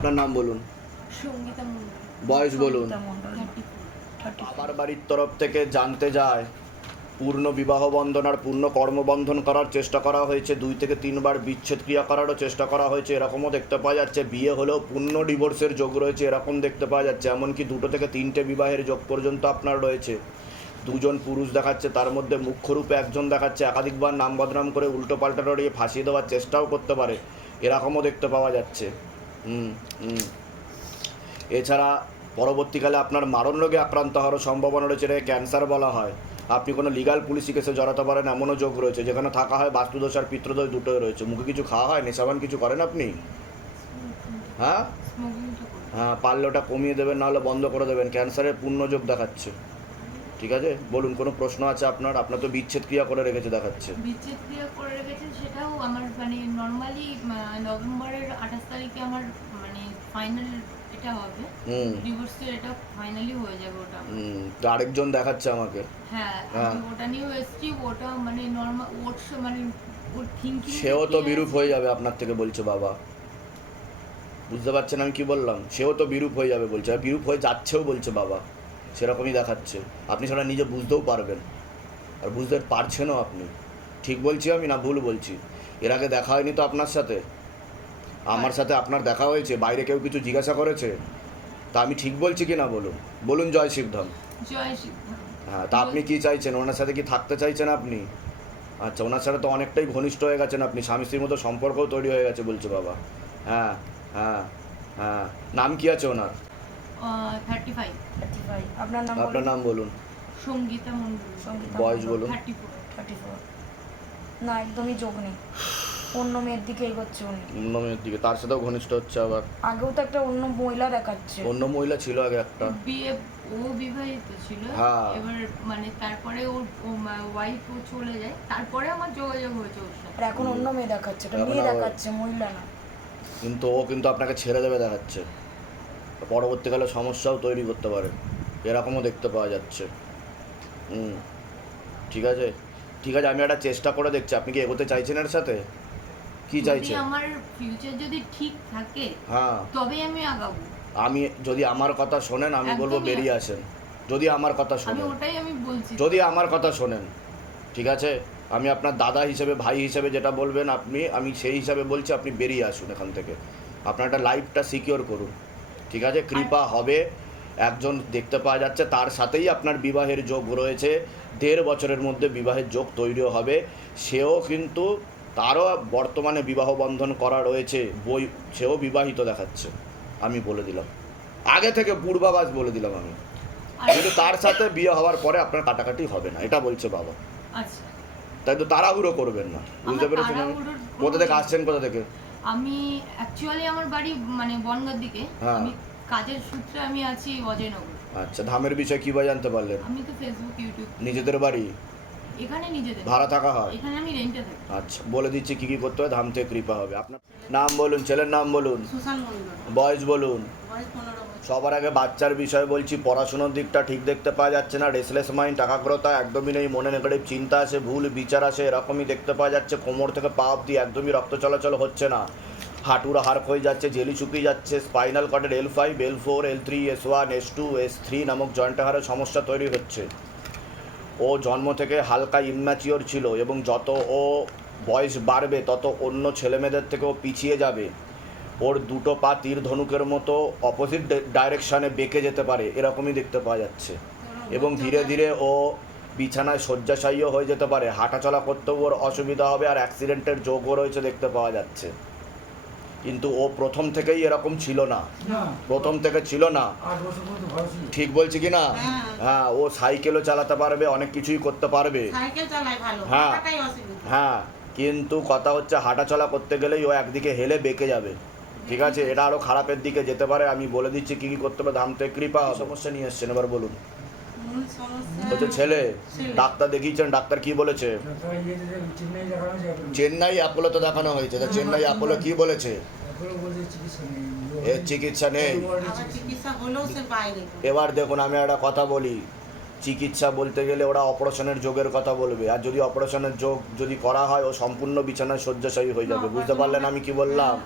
আপনার নাম বলুন। সঙ্গীতা বয়স বলুন। বাবার বাড়ির তরফ থেকে জানতে যায় পূর্ণ বিবাহ বন্ধন আর পূর্ণ কর্মবন্ধন করার চেষ্টা করা হয়েছে। দুই থেকে তিনবার বিচ্ছেদ ক্রিয়া করারও চেষ্টা করা হয়েছে। এরকমও দেখতে পাওয়া যাচ্ছে বিয়ে হলেও পূর্ণ ডিভোর্সের যোগ রয়েছে। এরকম দেখতে পাওয়া যাচ্ছে এমনকি দুটো থেকে তিনটে বিবাহের যোগ পর্যন্ত আপনার রয়েছে। দুজন পুরুষ দেখাচ্ছে তার মধ্যে মুখ্যরূপে একজন দেখাচ্ছে। একাধিকবার নাম বদনাম করে উল্টো পাল্টা লড়িয়ে ফাঁসিয়ে দেওয়ার চেষ্টাও করতে পারে। এরকমও দেখতে পাওয়া যাচ্ছে। এছাড়া পরবর্তীকালে আপনার মারণ রোগে আক্রান্ত হওয়ার সম্ভাবনা রয়েছে এটাকে ক্যান্সার বলা হয়। আপনি কোনো লিগাল পুলিশি কেসে জড়াতে পারেন এমনও যোগ রয়েছে যেখানে থাকা হয় বাস্তুদোষ আর পিত্রদোষ দুটোই রয়েছে। মুখে কিছু খাওয়া হয়? নেশাবান কিছু করেন আপনি? হ্যাঁ? হ্যাঁ পারলে ওটা কমিয়ে দেবেন নাহলে বন্ধ করে দেবেন। ক্যান্সারের পূর্ণ যোগ দেখাচ্ছে। ঠিক আছে? বলুন কোনো প্রশ্ন আছে আপনার? আপনার তো বিচ্ছেদ ক্রিয়া করে রেখেছে দেখাচ্ছে। বিচ্ছেদ ক্রিয়া করে রেখেছে সেটাও আমার মানে নর্মালি নভেম্বরের আঠাশ তারিখে আমার মানে ফাইনাল এটা হবে। ডিভোর্সের এটা ফাইনালি হয়ে যাবে ওটা হুম তো আরেকজন দেখাচ্ছে আমাকে। হ্যাঁ হ্যাঁ। ওটা নিয়েও এসেছি ওটা মানে নর্মাল ওর মানে ওর থিঙ্কিং সেও তো বিরূপ হয়ে যাবে আপনার থেকে বলছে বাবা। বুঝতে পারছেন আমি কি বললাম? সেও তো বিরূপ হয়ে যাবে বলছে আর বিরূপ হয়ে যাচ্ছেও বলছে বাবা। সেরকমই দেখাচ্ছে। আপনি সেটা নিজে বুঝতেও পারবেন। আর বুঝতে পারছেনও আপনি। ঠিক বলছি আমি না ভুল বলছি? এর আগে দেখা হয়নি তো আপনার সাথে? আমার সাথে আপনার দেখা হয়েছে? বাইরে কেউ কিছু জিজ্ঞাসা করেছে? তা আমি ঠিক বলছি কি না বলুন? বলুন জয় শিবধাম। হ্যাঁ তা আপনি কি চাইছেন? ওনার সাথে কি থাকতে চাইছেন আপনি? আচ্ছা ওনার সাথে তো অনেকটাই ঘনিষ্ঠ হয়ে গেছেন আপনি। স্বামী স্ত্রীর মতো সম্পর্কও তৈরি হয়ে গেছে বলছে বাবা। হ্যাঁ হ্যাঁ হ্যাঁ। নাম কি আছে ওনার? থার্টি ফাইভ থার্টি ফাইভ আপনার নাম আপনার নাম বলুন। সঙ্গীতা মন্ডল সঙ্গীতা বয়স বলুন। থার্টি ফোর থার্টি ফোর না একদমই যোগ নেই। অন্য মেয়ের দিকে এগোচ্ছে উনি। অন্য মেয়ের দিকে। তার সাথেও ঘনিষ্ঠ হচ্ছে আবার। আগেও তো একটা অন্য মহিলা দেখাচ্ছে। অন্য মহিলা ছিল আগে একটা। বিয়ে ও বিবাহিত ছিল। হ্যাঁ। এবার মানে তারপরে ওর ওয়াইফ ও চলে যায়। তারপরে আমার যোগাযোগ হয়েছে ওর সাথে। এখন অন্য মেয়ে দেখাচ্ছে। এটা মেয়ে দেখাচ্ছে মহিলা না। কিন্তু ও কিন্তু আপনাকে ছেড়ে দেবে দেখাচ্ছে। পরবর্তীকালে সমস্যাও তৈরি করতে পারে। এরকমও দেখতে পাওয়া যাচ্ছে। হুম ঠিক আছে? ঠিক আছে আমি একটা চেষ্টা করে দেখছি। আপনি কি এগোতে চাইছেন এর সাথে? কি চাইছেন? আমার ফিউচার যদি ঠিক থাকে হ্যাঁ। তবে আমি আগাবো। আমি যদি আমার কথা শোনেন আমি বলব বেরিয়ে আসেন। যদি আমার কথা আমি শোনেন। ওটাই আমি বলছি। যদি আমার কথা শোনেন ঠিক আছে? আমি আপনার দাদা হিসেবে ভাই হিসেবে যেটা বলবেন আপনি আমি সেই হিসাবে বলছি আপনি বেরিয়ে আসুন এখান থেকে। আপনার একটা লাইফটা সিকিওর করুন। ঠিক আছে? কৃপা হবে। একজন দেখতে পাওয়া যাচ্ছে তার সাথেই আপনার বিবাহের যোগ রয়েছে। দেড় বছরের মধ্যে বিবাহের যোগ তৈরি হবে। সেও কিন্তু তারও বর্তমানে বিবাহ বন্ধন করা রয়েছে বই সেও বিবাহিত দেখাচ্ছে আমি বলে দিলাম। আগে থেকে পূর্বাভাস বলে দিলাম আমি। কিন্তু তার সাথে বিয়ে হওয়ার পরে আপনার কাটাকাটি হবে না এটা বলছে বাবা। আচ্ছা। তাই তো তাড়াহুড়ো করবেন না বুঝতে পেরেছেন? কোথা থেকে আসছেন কোথা থেকে? আমি অ্যাকচুয়ালি আমার বাড়ি মানে বনগার দিকে। হ্যাঁ। আমি কাজের সূত্রে আমি আছি অজয়নগর। আচ্ছা ধামের বিষয় কীভাবে জানতে পারলেন আমি তো ফেসবুক ইউটিউব নিজেদের বাড়ি? এখানে নিজেদের। ভাড়া থাকা হয়? এখানে আমি রেন্টে থাকি। আচ্ছা বলে দিচ্ছি কি কি করতে হয় ধাম থেকে কৃপা হবে। আপনার নাম বলুন ছেলের নাম বলুন। সুশান মন্ডল বয়স বলুন। বয়স পনেরো। বছর সবার আগে বাচ্চার বিষয় বলছি, পড়াশোনার দিকটা ঠিক দেখতে পাওয়া যাচ্ছে না রেসলেস মাইন্ড টাকাগ্রতা একদমই নেই, মনে নেগেটিভ চিন্তা আসে, ভুল বিচার আসে, এরকমই দেখতে পাওয়া যাচ্ছে, কোমর থেকে পা অব্দি একদমই রক্ত চলাচল হচ্ছে না। হাঁটুর হাড় হয়ে যাচ্ছে, জেলি শুকিয়ে যাচ্ছে spinal কর্ডের L five L four L three S one S two S three নামক জয়েন্ট হাড়ের সমস্যা তৈরি হচ্ছে। ও জন্ম থেকে হালকা ইম্যাচিওর ছিল এবং যত ও বয়স বাড়বে, তত অন্য ছেলেমেয়েদের থেকেও পিছিয়ে যাবে। ওর দুটো পা তীর ধনুকের মতো অপোজিট ডাইরেকশানে বেঁকে যেতে পারে এরকমই দেখতে পাওয়া যাচ্ছে। এবং ধীরে ধীরে ও বিছানায় শয্যাশায়ীও হয়ে যেতে পারে। হাঁটাচলা করতেও ওর অসুবিধা হবে আর অ্যাক্সিডেন্টের যোগও রয়েছে দেখতে পাওয়া যাচ্ছে। কিন্তু ও প্রথম থেকেই এরকম ছিল না। না। প্রথম থেকে ছিল না। আট বছর পর্যন্ত ভালো ছিল। ঠিক বলছি কি না? হ্যাঁ। হ্যাঁ ও সাইকেলও চালাতে পারবে অনেক কিছুই করতে পারবে। সাইকেল চালাই ভালো হ্যাঁ। হ্যাঁ কিন্তু কথা হচ্ছে হাঁটাচলা করতে গেলেই ও একদিকে হেলে বেঁকে যাবে। ঠিক আছে এটা আরও খারাপের দিকে যেতে পারে আমি বলে দিচ্ছি কী কী করতে হবে ধামতে কৃপা সমস্যা নিয়ে এসছেন এবার বলুন। হচ্ছে ছেলে ছেলে। ডাক্তার দেখিয়েছেন ডাক্তার কি বলেছে? চেন্নাই দেখানো অ্যাপোলো তো দেখানো হয়েছে তা চেন্নাই অ্যাপোলো কি বলেছে? এখনও চিকিৎসা নেই। এর চিকিৎসা নেই এবার দেখুন আমি একটা কথা বলি। চিকিৎসা বলতে গেলে ওরা অপারেশনের যোগের কথা বলবে। আর যদি অপারেশনের যোগ যদি করা হয়, ও সম্পূর্ণ বিছানায় শয্যাশায়ী হয়ে যাবে। বুঝতে পারলেন আমি কি বললাম?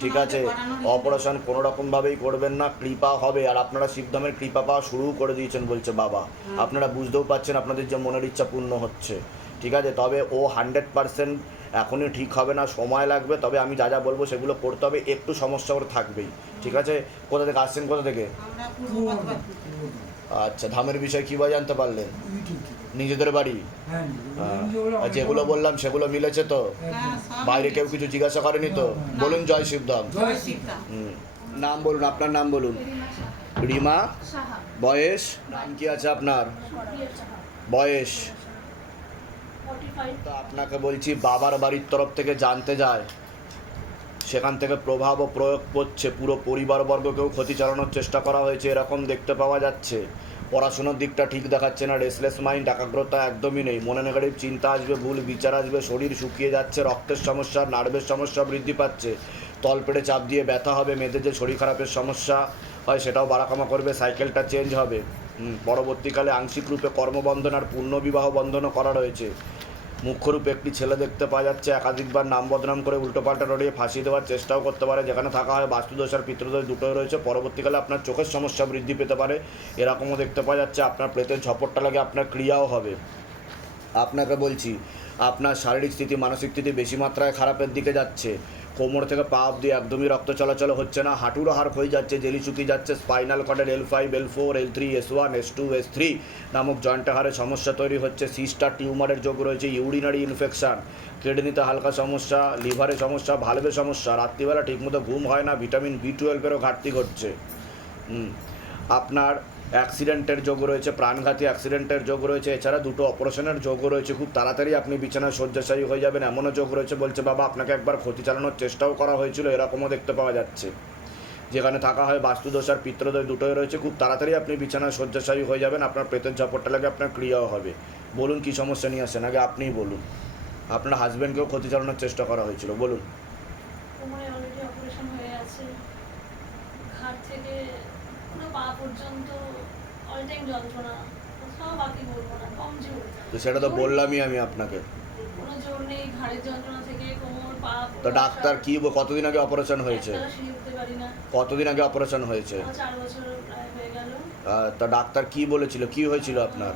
ঠিক আছে? অপারেশন কোনো রকমভাবেই করবেন না, কৃপা হবে। আর আপনারা শিবধামের কৃপা পাওয়া শুরু করে দিয়েছেন বলছে বাবা। আপনারা বুঝতেও পাচ্ছেন আপনাদের যে মনের ইচ্ছা পূর্ণ হচ্ছে। ঠিক আছে? তবে ও হান্ড্রেড পার্সেন্ট এখনই ঠিক হবে না, সময় লাগবে। তবে আমি যা যা বলব সেগুলো করতে হবে। একটু সমস্যা ওর থাকবেই। ঠিক আছে? কোথা থেকে আসছেন? কোথা থেকে। আচ্ছা ধামের বিষয়ে কী বা জানতে পারলেন? নিজেদের বাড়ি? হ্যাঁ হ্যাঁ। আর যেগুলো বললাম সেগুলো মিলেছে তো? হ্যাঁ, বাইরে কেউ কিছু জিজ্ঞাসা করেনি তো? বলুন জয় শিবধাম। নাম বলুন আপনার নাম বলুন। রিমা সাহা। বয়স? নাম কি আছে আপনার? বয়স। তো আপনাকে বলছি বাবার বাড়ির তরফ থেকে জানতে যায়। সেখান থেকে প্রভাব ও প্রয়োগ করছে পুরো পরিবারবর্গকেও ক্ষতি চালানোর চেষ্টা করা হয়েছে, এরকম দেখতে পাওয়া যাচ্ছে। পড়াশোনার দিকটা ঠিক দেখাচ্ছে না রেসলেস মাইন্ড একাগ্রতা একদমই নেই। মনে নেগেটিভ চিন্তা আসবে, ভুল বিচার আসবে, শরীর শুকিয়ে যাচ্ছে, রক্তের সমস্যা নার্ভের সমস্যা বৃদ্ধি পাচ্ছে। তলপেটে চাপ দিয়ে ব্যথা হবে, মেয়েদের যে শরীর খারাপের সমস্যা হয়, সেটাও বাড়াকামা করবে সাইকেলটা চেঞ্জ হবে। পরবর্তীকালে আংশিক রূপে কর্মবন্ধন আর পূর্ণ বিবাহ বন্ধনও করা রয়েছে। মুখ্যরূপে একটি ছেলে দেখতে পাওয়া যাচ্ছে। একাধিকবার নাম বদনাম করে উল্টোপাল্টা রড়িয়ে ফাঁসিয়ে দেওয়ার চেষ্টাও করতে পারে। যেখানে থাকা হয় বাস্তুদোষ আর পিতৃদোষ দুটোই রয়েছে। পরবর্তীকালে আপনার চোখের সমস্যা বৃদ্ধি পেতে পারে। এরকমও দেখতে পাওয়া যাচ্ছে। আপনার প্লেতের ঝপটটা লাগে আপনার ক্রিয়াও হবে। আপনাকে বলছি, আপনার শারীরিক স্থিতি, মানসিক স্থিতি বেশি মাত্রায় খারাপের দিকে যাচ্ছে। কোমর থেকে পা অব্দি একদমই রক্ত চলাচল হচ্ছে না। হাঁটুরও হাড় হয়ে যাচ্ছে, জেলি চুকি যাচ্ছে। Spinal কর্ডের L five L four L three S one S two S three নামক জয়েন্ট হাড়ে সমস্যা তৈরি হচ্ছে। সিস্টার টিউমারের যোগ রয়েছে, ইউরিনারি ইনফেকশন কিডনিতে হালকা সমস্যা, লিভারে সমস্যা ভালভে সমস্যা, রাত্রিবেলা ঠিকমতো ঘুম হয় না ভিটামিন বি টুয়েলভেরও ঘাটতি ঘটছে। আপনার অ্যাক্সিডেন্টের যোগ রয়েছে, প্রাণঘাতী অ্যাক্সিডেন্টের যোগ রয়েছে, এছাড়া দুটো অপারেশনের যোগ রয়েছে। খুব তাড়াতাড়ি আপনি বিছানায় শয্যাশায়ী হয়ে যাবেন, এমনও যোগ রয়েছে, বলছে, বাবা, আপনাকে একবার ক্ষতি চালানোর চেষ্টাও করা হয়েছিল, এরকমও দেখতে পাওয়া যাচ্ছে। যেখানে থাকা হয় বাস্তুদোষ আর পিত্রদোষ দুটোই রয়েছে। খুব তাড়াতাড়ি আপনি বিছানায় শয্যাশায়ী হয়ে যাবেন, আপনার প্রেতের ঝাপটটা লাগে, আপনার ক্রিয়াও হবে। বলুন, কী সমস্যা নিয়ে আসেন আগে আপনিই বলুন। আপনার হাজব্যান্ডকেও ক্ষতি চালানোর চেষ্টা করা হয়েছিল, বলুন কোমরে অলরেডি অপারেশন হয়ে আছে ঘাট থেকে পুরো পা পর্যন্ত অল টাইম যন্ত্রণা কোথাও বাকি বলব না কমজোর তো সেটা তো বললামই আমি আপনাকে। কোনো জোর নেই ঘাড়ের যন্ত্রণা থেকে কোমর পা তো ডাক্তার কি কতদিন আগে অপারেশন হয়েছে? কতদিন আগে অপারেশন হয়েছে? হয়ে তা ডাক্তার কি বলেছিল? কি হয়েছিল আপনার?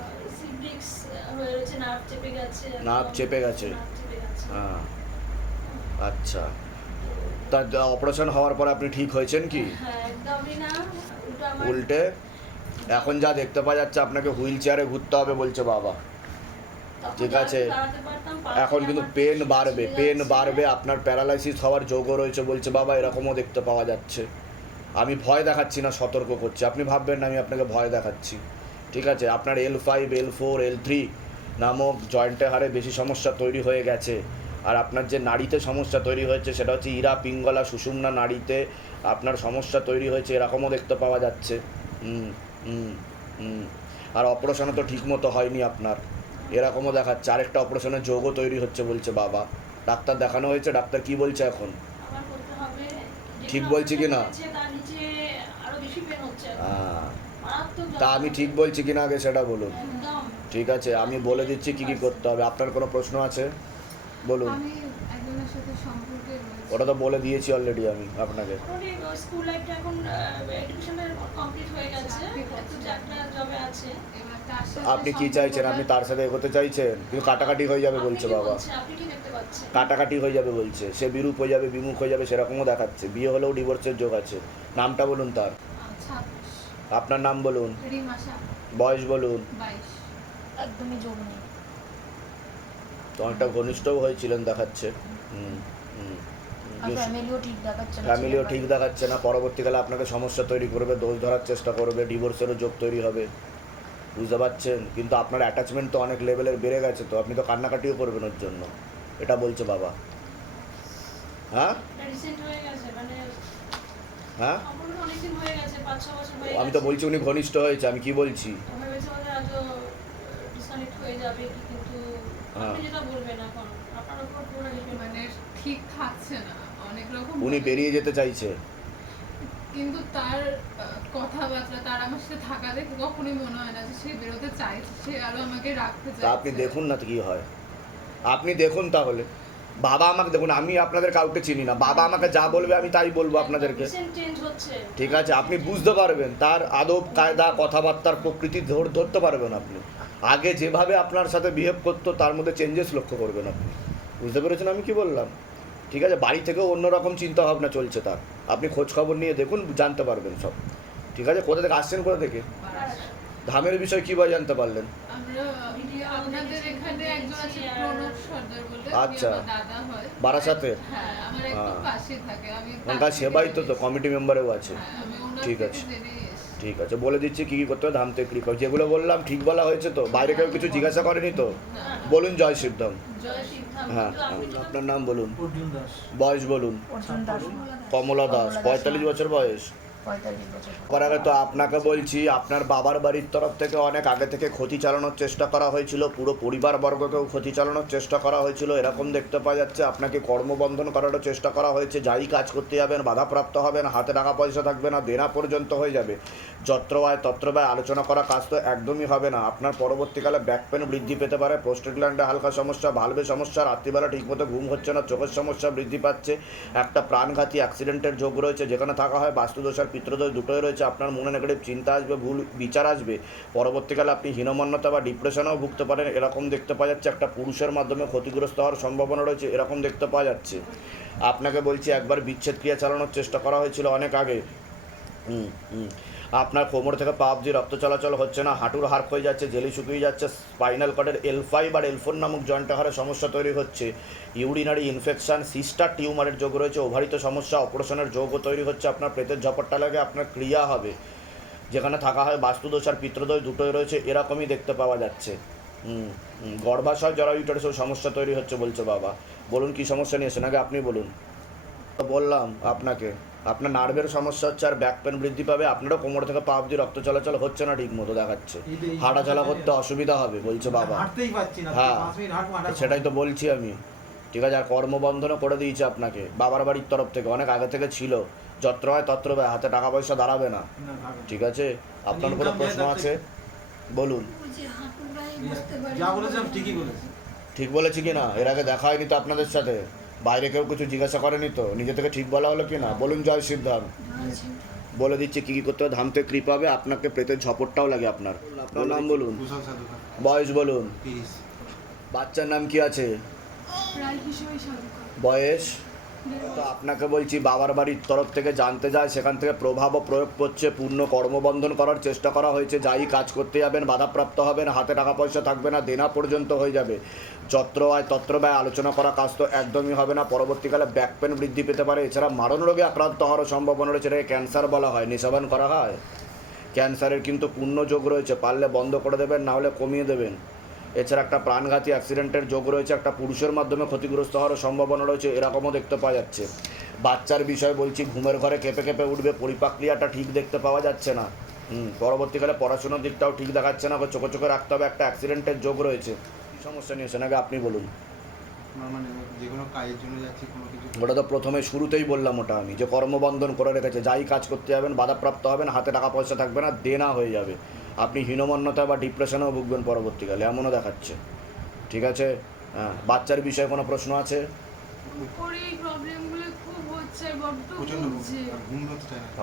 নার্ভ চেপে গেছে হ্যাঁ আচ্ছা। তা অপারেশন হওয়ার পর আপনি ঠিক হয়েছেন কি? হ্যাঁ একদমই না। উল্টো। এখন যা দেখতে পাওয়া যাচ্ছে আপনাকে হুইল চেয়ারে ঘুরতে হবে বলছে বাবা। ঠিক আছে। এখন কিন্তু পেন বাড়বে পেন বাড়বে আপনার প্যারালাইসিস হওয়ার যোগও রয়েছে বলছে বাবা এরকমও দেখতে পাওয়া যাচ্ছে। আমি ভয় দেখাচ্ছি না সতর্ক করছি। আপনি ভাববেন না আমি আপনাকে ভয় দেখাচ্ছি। ঠিক আছে? আপনার L five L four L three নামক জয়েন্টে হারে বেশি সমস্যা তৈরি হয়ে গেছে। আর আপনার যে নাড়িতে সমস্যা তৈরি হয়েছে সেটা হচ্ছে ইরা পিঙ্গলা সুষুম্না নাড়িতে আপনার সমস্যা তৈরি হয়েছে এরকমও দেখতে পাওয়া যাচ্ছে। হুম হুম হুম। আর অপারেশনও তো ঠিকমতো হয়নি আপনার। এরকমও দেখাচ্ছে। আরেকটা অপারেশনের যোগও তৈরি হচ্ছে বলছে বাবা। ডাক্তার দেখানো হয়েছে ডাক্তার কি বলছে এখন? ঠিক বলছি কি না? তা আমি ঠিক বলছি কিনা আগে সেটা বলুন। ঠিক আছে আমি বলে দিচ্ছি কি কি করতে হবে। আপনার কোনো প্রশ্ন আছে? বলুন। আমি একজনের সাথে সম্পর্কে রয়েছি। ওটা তো বলে দিয়েছি অলরেডি আমি আপনাকে। স্কুল লাইফটা এখন এডুকেশনের কমপ্লিট হয়ে গেছে। একটু একটা জবে আছে। এবার তার সাথে আপনি কি চাইছেন? আপনি তার সাথে এগোতে চাইছেন? কিন্তু কাটাকাটি হয়ে যাবে বলছে বাবা। আপনি কি দেখতে পাচ্ছেন? কাটাকাটি হয়ে যাবে বলছে। সে বিরূপ হয়ে যাবে বিমুখ হয়ে যাবে সেরকমও দেখাচ্ছে। বিয়ে হলেও ডিভোর্সের যোগ আছে। নামটা বলুন তার। আপনার নাম বলুন। বয়স বলুন। একদমই যোগ নেই অনেকটা ঘনিষ্ঠও হয়েছিলেন দেখাচ্ছে। ফ্যামিলিও ঠিক দেখাচ্ছে না পরবর্তীকালে আপনাকে সমস্যা তৈরি করবে দোষ ধরার চেষ্টা করবে ডিভোর্সেরও যোগ তৈরি হবে। বুঝতে পারছেন? কিন্তু আপনার অ্যাটাচমেন্ট তো অনেক লেভেলের বেড়ে গেছে তো আপনি তো কান্নাকাটিও করবেন ওর জন্য। এটা বলছে বাবা। হ্যাঁ? রিসেন্ট হয়ে গেছে মানে হ্যাঁ? আমি তো বলছি উনি ঘনিষ্ঠ হয়েছে আমি কি বলছি? হয়ে যাবে কিন্তু ঠিক থাকছে না অনেক রকম উনি বেরিয়ে যেতে চাইছে। কিন্তু তার কথাবার্তা তার আমার সাথে থাকা দেখে কখনোই মনে হয় না যে সে বেরোতে চাইছে সে আরও আমাকে রাখতে চাই আপনি দেখুন না কি হয়। আপনি দেখুন তাহলে। বাবা আমাকে দেখুন আমি আপনাদের কাউকে চিনি না। বাবা আমাকে যা বলবে আমি তাই বলব আপনাদেরকে। ঠিক আছে আপনি বুঝতে পারবেন তার আদব কায়দা কথাবার্তার প্রকৃতি ধর- ধরতে পারবেন আপনি। আগে যেভাবে আপনার সাথে বিহেভ করতো তার মধ্যে চেঞ্জেস লক্ষ্য করবেন আপনি। বুঝতে পেরেছেন আমি কি বললাম? ঠিক আছে বাড়ি থেকেও অন্যরকম চিন্তা ভাবনা চলছে তার। আপনি খোঁজ খবর নিয়ে দেখুন জানতে পারবেন সব। ঠিক আছে কোথা থেকে আসছেন কোথা থেকে? ধামের বিষয় কীভাবে জানতে পারলেন? আমরা আপনাদের এখানে একজন আছে প্রণব সর্দার বলে উনি আচ্ছা। বারাসাতে? হ্যাঁ হ্যাঁ। ওনার সেবাই তো তো কমিটি মেম্বারেও আছে। হ্যাঁ, ঠিক আছে। ঠিক আছে বলে দিচ্ছি কী কী করতে হবে ধাম থেকে যেগুলো বললাম ঠিক বলা হয়েছে তো বাইরে কেউ কিছু জিজ্ঞাসা করেনি তো? বলুন জয় শিবধাম। হ্যাঁ আপনার নাম বলুন। বয়স বলুন। কমলা দাস পঁয়তাল্লিশ বছর বয়স। পঁয়তাল্লিশ বছর আগে তো আপনাকে বলছি, আপনার বাবার বাড়ির তরফ থেকে অনেক আগে থেকে ক্ষতি চালানোর চেষ্টা করা হয়েছিল, পুরো পরিবারবর্গকেও ক্ষতি চালানোর চেষ্টা করা হয়েছিল, এরকম দেখতে পাওয়া যাচ্ছে, আপনাকে কর্মবন্ধন করারও চেষ্টা করা হয়েছে, যাই কাজ করতে যাবেন, বাধাপ্রাপ্ত হবেন, হাতে টাকা পয়সা থাকবে না, দেনা পর্যন্ত হয়ে যাবে। যত্র ব্যয় তত্র ব্যয় আলোচনা করা কাজ তো একদমই হবে না। আপনার পরবর্তীকালে ব্যাক পেন বৃদ্ধি পেতে পারে পোস্টেড গ্ল্যান্ডে হালকা সমস্যা ভালবে সমস্যা, রাত্রিবেলা ঠিকমতো ঘুম হচ্ছে না, চোখের সমস্যা বৃদ্ধি পাচ্ছে, একটা প্রাণঘাতী অ্যাক্সিডেন্টের যোগ রয়েছে, যেখানে থাকা হয় বাস্তুদোষ আর পিত্রদোষ দুটোই রয়েছে। আপনার মনে নেগেটিভ চিন্তা আসবে, ভুল বিচার আসবে। পরবর্তীকালে আপনি হীনমান্যতা বা ডিপ্রেশনেও ভুগতে পারেন। এরকম দেখতে পাওয়া যাচ্ছে, একটা পুরুষের মাধ্যমে ক্ষতিগ্রস্ত হওয়ার সম্ভাবনা রয়েছে। এরকম দেখতে পাওয়া যাচ্ছে। আপনাকে বলছি, একবার বিচ্ছেদ ক্রিয়া চালানোর চেষ্টা করা হয়েছিল অনেক আগে। হুম হুম। আপনার কোমর থেকে পা রক্ত চলাচল হচ্ছে না, হাঁটুর হাড় হয়ে যাচ্ছে, জেলি শুকিয়ে যাচ্ছে, স্পাইনাল কর্ডের এল ফাইভ আর এল ফোর নামক জয়েন্ট হারে সমস্যা তৈরি হচ্ছে। ইউরিনারি ইনফেকশান, সিস্টার টিউমারের যোগ রয়েছে, ওভারিত সমস্যা, অপারেশনের যোগও তৈরি হচ্ছে, আপনার পেটের ঝপটটা লাগে, আপনার ক্রিয়া হবে। যেখানে থাকা হয় বাস্তুদোষ আর পিত্রদোষ দুটোই রয়েছে, এরকমই দেখতে পাওয়া যাচ্ছে। গর্ভাশয় জরায়ুটারে সমস্যা তৈরি হচ্ছে বলছে বাবা। বলুন কি সমস্যা নিয়েছেন আগে আপনি বলুন। বললাম আপনাকে। আপনার নার্ভের সমস্যা হচ্ছে আর ব্যাক পেন বৃদ্ধি পাবে। আপনারও কোমর থেকে পা অব্দি রক্ত চলাচল হচ্ছে না ঠিক মতো দেখাচ্ছে হাঁটাচলা করতে অসুবিধা হবে বলছে বাবা। হাঁটতেই পাচ্ছি না হ্যাঁ। পাঁচ মিনিট হাঁটবো হাঁটা সেটাই তো বলছি আমি। ঠিক আছে আর কর্মবন্ধনও করে দিয়েছে আপনাকে বাবার বাড়ির তরফ থেকে অনেক আগে থেকে ছিল। যত্র হয় তত্র হাতে টাকা পয়সা দাঁড়াবে না। ঠিক আছে? আপনার কোনো প্রশ্ন আছে? বলুন। যা বলেছিলাম ঠিকই বলেছি। ঠিক বলেছি কি না এর আগে দেখা হয়নি তো আপনাদের সাথে। বাইরে কেউ কিছু জিজ্ঞাসা করেনি তো? নিজে থেকে ঠিক বলা হলো কি না বলুন জয় সিদ্ধাম বলে দিচ্ছি কি কি করতে হবে? ধামতে থেকে কৃপা হবে। আপনাকে পেতে ঝপটটাও লাগে আপনার। আপনার নাম বলুন। বয়স বলুন। বাচ্চার নাম কি আছে? বয়স? তো আপনাকে বলছি, বাবার বাড়ির তরফ থেকে জানতে যায়, সেখান থেকে প্রভাব ও প্রয়োগ করছে, পূর্ণ কর্মবন্ধন করার চেষ্টা করা হয়েছে, যাই কাজ করতে যাবেন, বাধাপ্রাপ্ত হবেন, হাতে টাকা পয়সা থাকবে না, দেনা পর্যন্ত হয়ে যাবে। যত্র আয় তত্র ব্যয় আলোচনা করা কাজ তো একদমই হবে না, পরবর্তীকালে ব্যাক পেন বৃদ্ধি পেতে পারে, এছাড়া মারণ রোগে আক্রান্ত হওয়ার সম্ভাবনা রয়েছে, এটাকে ক্যান্সার বলা হয় নিঃসরণ করা হয়। ক্যান্সারের কিন্তু পূর্ণ যোগ রয়েছে, পারলে বন্ধ করে দেবেন, না হলে কমিয়ে দেবেন। এছাড়া একটা প্রাণঘাতী অ্যাক্সিডেন্টের যোগ রয়েছে একটা পুরুষের মাধ্যমে ক্ষতিগ্রস্ত হওয়ার সম্ভাবনা রয়েছে এরকমও দেখতে পাওয়া যাচ্ছে। বাচ্চার বিষয় বলছি ঘুমের ঘরে কেঁপে কেঁপে উঠবে পরিপাক্রিয়াটা ঠিক দেখতে পাওয়া যাচ্ছে না। হুম পরবর্তীকালে পড়াশোনার দিকটাও ঠিক দেখাচ্ছে না চোখে চোখে রাখতে হবে একটা অ্যাক্সিডেন্টের যোগ রয়েছে। কী সমস্যা নিয়েছেন আগে আপনি বলুন। মানে ওটা তো প্রথমে শুরুতেই বললাম ওটা আমি যে কর্মবন্ধন করে রেখেছে যাই কাজ করতে যাবেন বাধাপ্রাপ্ত হবেন হাতে টাকা পয়সা থাকবে না দেনা হয়ে যাবে। আপনি হীনমন্যতা বা ডিপ্রেশনেও ভুগবেন পরবর্তীকালে এমনও দেখাচ্ছে। ঠিক আছে? হ্যাঁ বাচ্চার বিষয়ে কোনো প্রশ্ন আছে?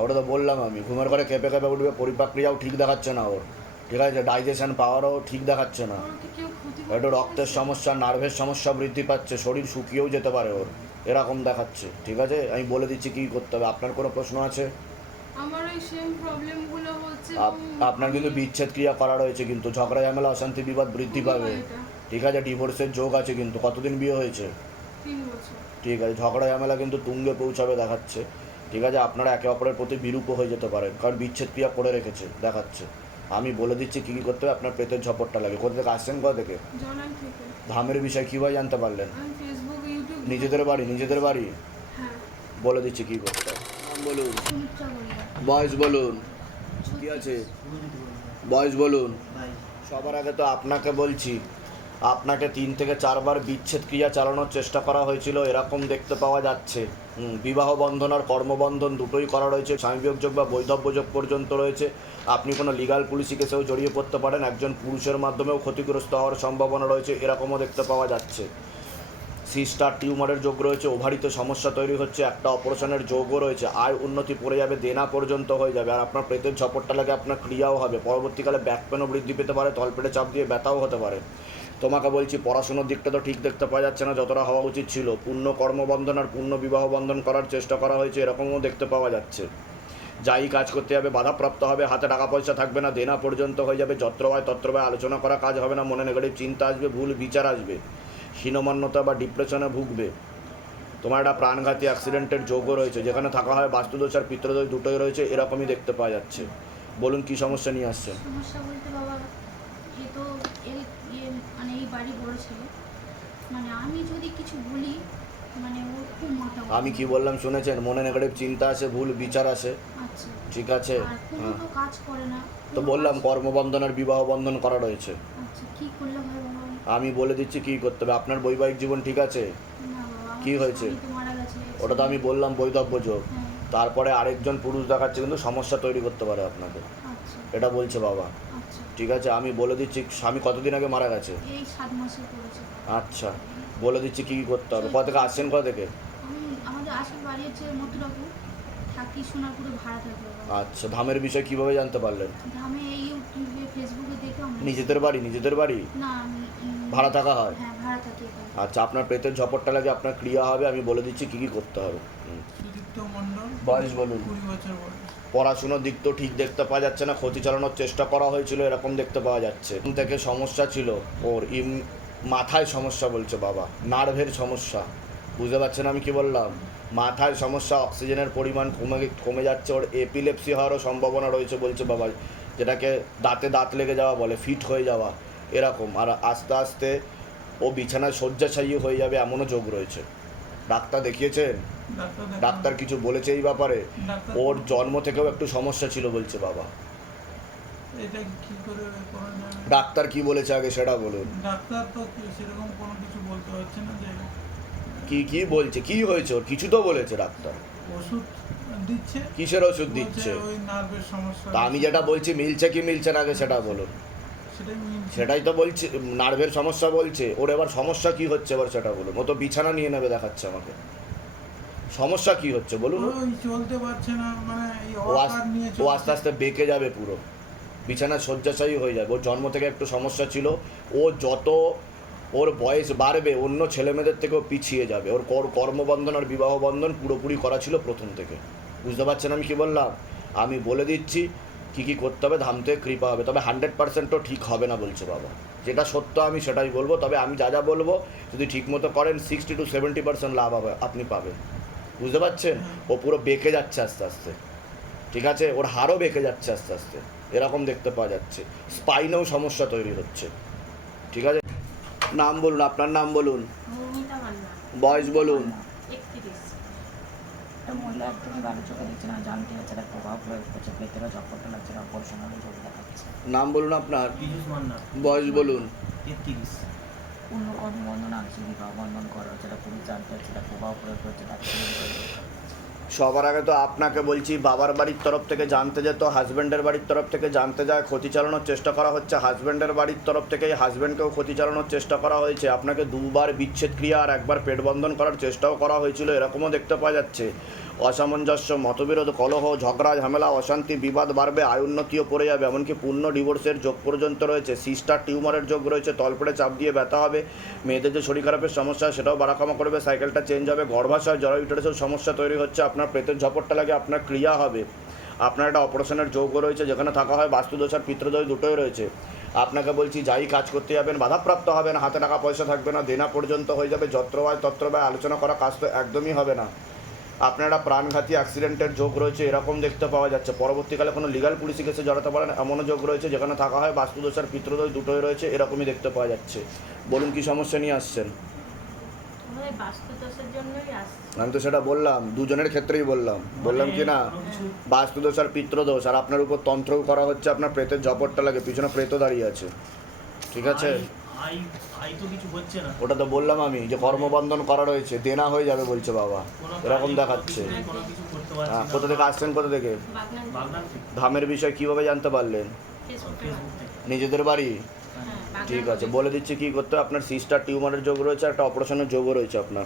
ওটা তো বললাম আমি ঘুমের ঘরে কেঁপে কেঁপে উঠবে পরিপাক্রিয়াও ঠিক দেখাচ্ছে না ওর। ঠিক আছে? ডাইজেশন পাওয়ারও ঠিক দেখাচ্ছে না। একটু রক্তের সমস্যা নার্ভের সমস্যা বৃদ্ধি পাচ্ছে শরীর শুকিয়েও যেতে পারে ওর। এরকম দেখাচ্ছে। ঠিক আছে? আমি বলে দিচ্ছি কী করতে হবে আপনার কোনো প্রশ্ন আছে? আমার ওই সেম প্রবলেমগুলো হচ্ছে আপ- আপনার কিন্তু বিচ্ছেদ ক্রিয়া করা রয়েছে কিন্তু। ঝগড়া ঝামেলা অশান্তি বিবাদ বৃদ্ধি পাবে। ঠিক আছে ডিভোর্সের যোগ আছে কিন্তু। কতদিন বিয়ে হয়েছে? ঠিক আছে ঝগড়া ঝামেলা কিন্তু তুঙ্গে পৌঁছাবে দেখাচ্ছে। ঠিক আছে আপনারা একে অপরের প্রতি বিরূপ হয়ে যেতে পারেন কারণ বিচ্ছেদ ক্রিয়া করে রেখেছে দেখাচ্ছে। আমি বলে দিচ্ছি কী কী করতে হবে আপনার পেটের ঝপটটা লাগে। কোথা থেকে আসছেন কোথা থেকে? ধামের বিষয় কীভাবে জানতে পারলেন? আমি ফেসবুক ইউটিউব নিজেদের বাড়ি নিজেদের বাড়ি? হ্যাঁ। বলে দিচ্ছি কী করতে হবে। বলুন। বয়স বলুন। কি আছে? বয়স বলুন। সবার আগে তো আপনাকে বলছি, আপনাকে তিন থেকে চারবার বিচ্ছেদ ক্রিয়া চালানোর চেষ্টা করা হয়েছিল, এরকম দেখতে পাওয়া যাচ্ছে। বিবাহ বন্ধন আর কর্মবন্ধন দুটোই করা রয়েছে স্বামীবিয়োগ যোগ বা বৈধব্য যোগ পর্যন্ত রয়েছে। আপনি কোনো লিগাল পুলিশি কেসেও জড়িয়ে পড়তে পারেন, একজন পুরুষের মাধ্যমেও ক্ষতিগ্রস্ত হওয়ার সম্ভাবনা রয়েছে, এরকমও দেখতে পাওয়া যাচ্ছে। সিস্টার টিউমারের যোগ রয়েছে, ওভারিতে সমস্যা তৈরি হচ্ছে, একটা অপারেশনের যোগও রয়েছে, আয় উন্নতি পড়ে যাবে, দেনা পর্যন্ত হয়ে যাবে, আর আপনার পেটের ঝপটটা লাগে আপনার ক্রিয়াও হবে, পরবর্তীকালে ব্যাক পেনও বৃদ্ধি পেতে পারে, তলপেটে চাপ দিয়ে ব্যথাও হতে পারে। তোমাকে বলছি, পড়াশোনার দিকটা তো ঠিক দেখতে পাওয়া যাচ্ছে না, যতটা হওয়া উচিত ছিল, পূর্ণ কর্মবন্ধন আর পূর্ণ বিবাহ বন্ধন করার চেষ্টা করা হয়েছে, এরকমও দেখতে পাওয়া যাচ্ছে। যাই কাজ করতে হবে, বাধাপ্রাপ্ত হবে, হাতে টাকা পয়সা থাকবে না, দেনা পর্যন্ত হয়ে যাবে, যত্রবায় তত্রবায় আলোচনা করা কাজ হবে না, মনে নেগেটিভ চিন্তা আসবে, ভুল বিচার আসবে। হীনমান্যতা বা ডিপ্রেশনে ভুগবে। তোমার একটা প্রাণঘাতী অ্যাক্সিডেন্টের যোগও রয়েছে যেখানে থাকা হয় বাস্তুদোষ আর পিত্রদোষ দুটোই রয়েছে এরকমই দেখতে পাওয়া যাচ্ছে। বলুন কি সমস্যা নিয়ে আসছে? সমস্যা বলতে বাবা তো ইয়ে মানে এই বাড়ি বড় ছেলে মানে আমি যদি কিছু বলি মানে ও খুব মাথা আমি কি বললাম শুনেছেন? মনে নেগেটিভ চিন্তা আছে ভুল বিচার আসে আচ্ছা। ঠিক আছে? হ্যাঁ। তো বললাম কাজ- কর্মবন্ধন আর বিবাহ বন্ধন করা রয়েছে। আচ্ছা কি করলে আমি বলে দিচ্ছি কি করতে হবে। আপনার বৈবাহিক জীবন ঠিক আছে? কি হয়েছে? ওটা তো আমি বললাম বৈধব্য যোগ। হ্যাঁ। তারপরে আরেকজন পুরুষ দেখাচ্ছে কিন্তু সমস্যা তৈরি করতে পারে আপনাকে। আচ্ছা। এটা বলছে বাবা। আচ্ছা। ঠিক আছে আমি বলে দিচ্ছি স্বামী কতদিন আগে মারা গেছে? আচ্ছা বলে দিচ্ছি কি করতে হবে? কোথা থেকে আসছেন কোথা থেকে? আচ্ছা ধামের বিষয় কীভাবে জানতে পারলেন? নিজেদের বাড়ি নিজেদের বাড়ি? না ভাড়া থাকা হয়? হ্যাঁ ভাড়া থাকি এখানে আচ্ছা আপনার পেটের ঝপটটা লাগে আপনার ক্রিয়া হবে আমি বলে দিচ্ছি কি কি করতে হবে। হুম। সুদীপ্ত মণ্ডল বয়স বলুন। কুড়ি বছর বয়স। পড়াশুনোর দিক তো ঠিক দেখতে পাওয়া যাচ্ছে না ক্ষতি চালানোর চেষ্টা করা হয়েছিল এরকম দেখতে পাওয়া যাচ্ছে। ঘুম থেকে সমস্যা ছিল ওর ইম মাথায় সমস্যা বলছে বাবা নার্ভের সমস্যা। বুঝতে পারছেন আমি কি বললাম? মাথায় সমস্যা অক্সিজেনের পরিমাণ কমে কমে যাচ্ছে ওর এপিলেপসি হওয়ারও সম্ভাবনা রয়েছে বলছে বাবা যেটাকে দাঁতে দাঁত লেগে যাওয়া বলে ফিট হয়ে যাওয়া। এরকম। আর আস্তে আস্তে ও বিছানায় শয্যাশায়ী হয়ে যাবে এমনও যোগ রয়েছে। ডাক্তার দেখিয়েছেন? ডাক্তার কিছু বলেছে এই ব্যাপারে? ওর জন্ম থেকেও একটু সমস্যা ছিল বলছে বাবা। ডাক্তার কি বলেছে আগে সেটা বলুন। ডাক্তার তো কি- সেরকম কোনো কিছু বলতে হচ্ছে না যে কি কি বলছে? কি হয়েছে ওর? কিছু তো বলেছে ডাক্তার। ওষুধ দিচ্ছে। কিসের ওষুধ দিচ্ছে? তা আমি যেটা বলছি মিলছে কি মিলছে না আগে সেটা বলুন। সেটাই তো বলছি নার্ভের সমস্যা বলছে। ওর এবার সমস্যা কি হচ্ছে এবার সেটা বলুন। ও তো বিছানা নিয়ে নেবে দেখাচ্ছে আমাকে। সমস্যা কি হচ্ছে বলুন? চলতে পারছে না মানে ও আস্তে আস্তে বেঁকে যাবে পুরো। বিছানা শয্যাশায়ী হয়ে যাবে। ওর জন্ম থেকে একটু সমস্যা ছিল। ও যত ওর বয়স বাড়বে অন্য ছেলেমেয়েদের থেকেও পিছিয়ে যাবে। ওর কর- কর্মবন্ধন আর বিবাহ বন্ধন পুরোপুরি করা ছিল প্রথম থেকে। বুঝতে পারছেন আমি কি বললাম? আমি বলে দিচ্ছি কি কি করতে হবে ধাম থেকে কৃপা হবে। তবে হান্ড্রেড পার্সেন্টও ঠিক হবে না বলছে বাবা। যেটা সত্য আমি সেটাই বলব তবে আমি যা যা বলব যদি ঠিক মতো করেন সিক্সটি টু সেভেন্টি পার্সেন্ট লাভ হবে আপনি পাবেন। বুঝতে পারছেন? ও পুরো বেঁকে যাচ্ছে আস্তে আস্তে। ঠিক আছে? ওর হাড়ও বেঁকে যাচ্ছে আস্তে আস্তে। এরকম দেখতে পাওয়া যাচ্ছে। স্পাইনেও সমস্যা তৈরি হচ্ছে। ঠিক আছে? নাম বলুন আপনার নাম বলুন। বয়স বলুন। একটা মহিলা একদমই ভালো চোখে দেখছে না জানতে হচ্ছে একটা প্রভাব প্রয়োগ করছে পেটেরও চক্করটা লাগছে না অপারেশনালে চোখ দেখাচ্ছে। নাম বলুন আপনার। বয়স বলুন। তেত্রিশ পূর্ণ কর্মবন্ধন আছে বন্ধন করা হচ্ছে এটা পুলিশ জানতে হচ্ছে একটা প্রভাব প্রয়োগ করছে ডাক্তার সবার আগে তো আপনাকে বলছি, বাবার বাড়ির তরফ থেকে জানতে যেত হাজব্যান্ডের বাড়ির তরফ থেকে জানতে যায়, ক্ষতি চালানোর চেষ্টা করা হচ্ছে। হাজব্যান্ডের বাড়ির তরফ থেকে হাজব্যান্ডকেও ক্ষতি চালানোর চেষ্টা করা হয়েছে। আপনাকে দুবার বিচ্ছেদ ক্রিয়া আর একবার পেট বন্ধন করার চেষ্টাও করা হয়েছিল, এরকমও দেখতে পাওয়া যাচ্ছে। অসামঞ্জস্য, মতবিরোধ, কলহ, ঝগড়া, ঝামেলা, অশান্তি, বিবাদ বাড়বে, আয় উন্নতিও পড়ে যাবে, এমনকি পূর্ণ ডিভোর্সের যোগ পর্যন্ত রয়েছে। সিস্টার টিউমারের যোগ রয়েছে, তলপেটে চাপ দিয়ে ব্যথা হবে, মেয়েদের যে শরীর খারাপের সমস্যা, সেটাও বাড়াকামা করবে, সাইকেলটা চেঞ্জ হবে গর্ভাশয় জরা ইউটারেসের সমস্যা তৈরি হচ্ছে, আপনার পেটের ঝপটটা লাগে, আপনার ক্রিয়া হবে। আপনার একটা অপারেশনের যোগও রয়েছে, যেখানে থাকা হয় বাস্তুদোষ আর দুটোই রয়েছে। আপনাকে বলছি, যাই কাজ করতে যাবেন, বাধাপ্রাপ্ত হবেন, হাতে টাকা পয়সা থাকবে না, দেনা পর্যন্ত হয়ে যাবে, যত্র যত্রবায় তত্রবায় আলোচনা করা কাজ তো একদমই হবে না। আপনার প্রাণঘাতী অ্যাক্সিডেন্টের যোগ রয়েছে এরকম দেখতে পাওয়া যাচ্ছে। পরবর্তীকালে কোনো লিগাল পুলিশি কেসে জড়াতে পারেন এমনও যোগ রয়েছে যেখানে থাকা হয় বাস্তুদোষ আর পিত্রদোষ দুটোই রয়েছে এরকমই দেখতে পাওয়া যাচ্ছে। বলুন কি সমস্যা নিয়ে আসছেন? আমি তো সেটা বললাম দুজনের ক্ষেত্রেই বললাম। বললাম কি না বাস্তুদোষ আর পিত্রদোষ আর আপনার উপর তন্ত্রও করা হচ্ছে আপনার প্রেতের ঝপটটা লাগে পিছনে প্রেত দাঁড়িয়ে আছে। ঠিক আছে? আই- আই আই তো কিছু হচ্ছে না। ওটা তো বললাম আমি যে কর্মবন্ধন করা রয়েছে দেনা হয়ে যাবে বলছে বাবা। এরকম দেখাচ্ছে। হ্যাঁ কোথা থেকে আসছেন কোথা থেকে? ধামের বিষয় কীভাবে জানতে পারলেন? নিজেদের বাড়ি? হ্যাঁ, ঠিক আছে বলে দিচ্ছি কি করতে হবে আপনার সিস্টার টিউমারের যোগ রয়েছে একটা অপারেশনের যোগও রয়েছে আপনার।